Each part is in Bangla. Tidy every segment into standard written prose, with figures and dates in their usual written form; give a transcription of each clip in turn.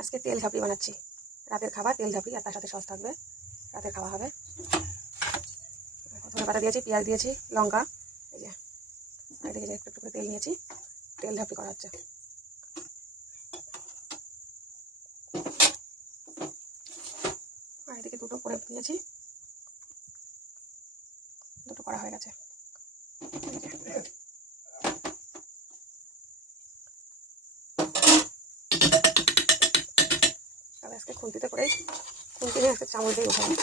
আজকে তেল ঝাপড়ি বানাচ্ছি, রাতের খাবার তেল ঝাপড়ি, আর তার সাথে সস থাকবে, রাতের খাওয়া হবে। ধনে পাতা দিয়েছি, পেঁয়াজ দিয়েছি, লঙ্কা, এই যে এদিকে যে একটু করে তেল নিয়েছি, তেল ঝাপড়ি করা হচ্ছে। আর এদিকে দুটো করে নিয়েছি, দুটো করা হয়ে গেছে। তবে আজকে খুন্তিতে করে, খুন্তি নিয়ে আজকে চামচ দিয়ে উঠাবো।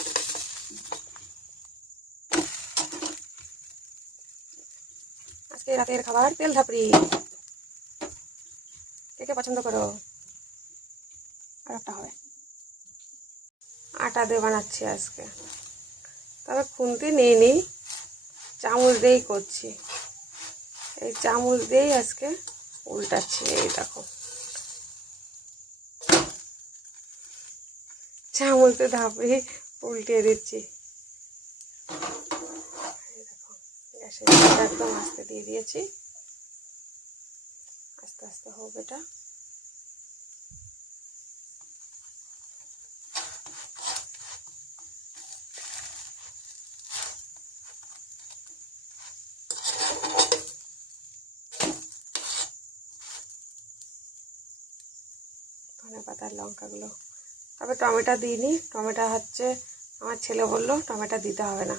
আজকে রাতের খাবার তেল ঝাপড়ি, কে কে পছন্দ করো? আর একটা হবে, আটা দিয়ে বানাচ্ছি আজকে, তবে খুন্তি নিয়ে নিই, চামচ দিয়েই করছি। এই চামচ দিয়েই আজকে উল্টাচ্ছি, এই দেখো চামচে ধাপড়ি উল্টিয়ে দিচ্ছি। গ্যাসের একদম আস্তে দিয়ে দিয়েছি, আস্তে আস্তে হোক এটা। ধনে পাতার লঙ্কাগুলো, তবে টমেটো দিইনি, টমেটো হচ্ছে আমার ছেলে বললো টমেটো দিতে হবে না।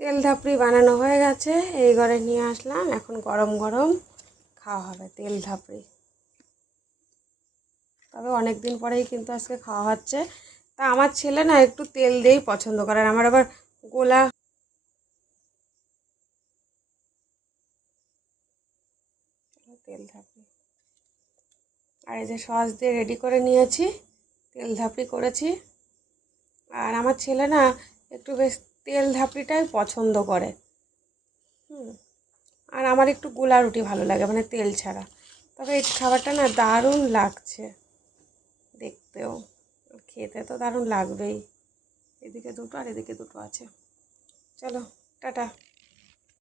তেল ধাপড়ি বানানো হয়ে গেছে, এই ঘরে নিয়ে আসলাম, এখন গরম গরম খাওয়া হবে তেল ধাপড়ি। তবে অনেক দিন পরেই কিন্তু আজকে খাওয়া হচ্ছে। তা আমার ছেলে না একটু তেল দিয়েই পছন্দ করে, আর আমার আবার গোলা তেল ধাপড়ি। আর এই যে সস দিয়ে রেডি করে নিয়েছি, তেল ধাপড়ি করেছি। আর আমার ছেলে না একটু বেশ তেল ধাপড়িটাই পছন্দ করে। আর আমার একটু গোলা রুটি ভালো লাগে, মানে তেল ছাড়া। তবে এই খাবারটা না দারুণ লাগছে দেখতেও, খেতে তো দারুণ লাগবেই। এদিকে দুটো আর এদিকে দুটো আছে। চলো টাটা।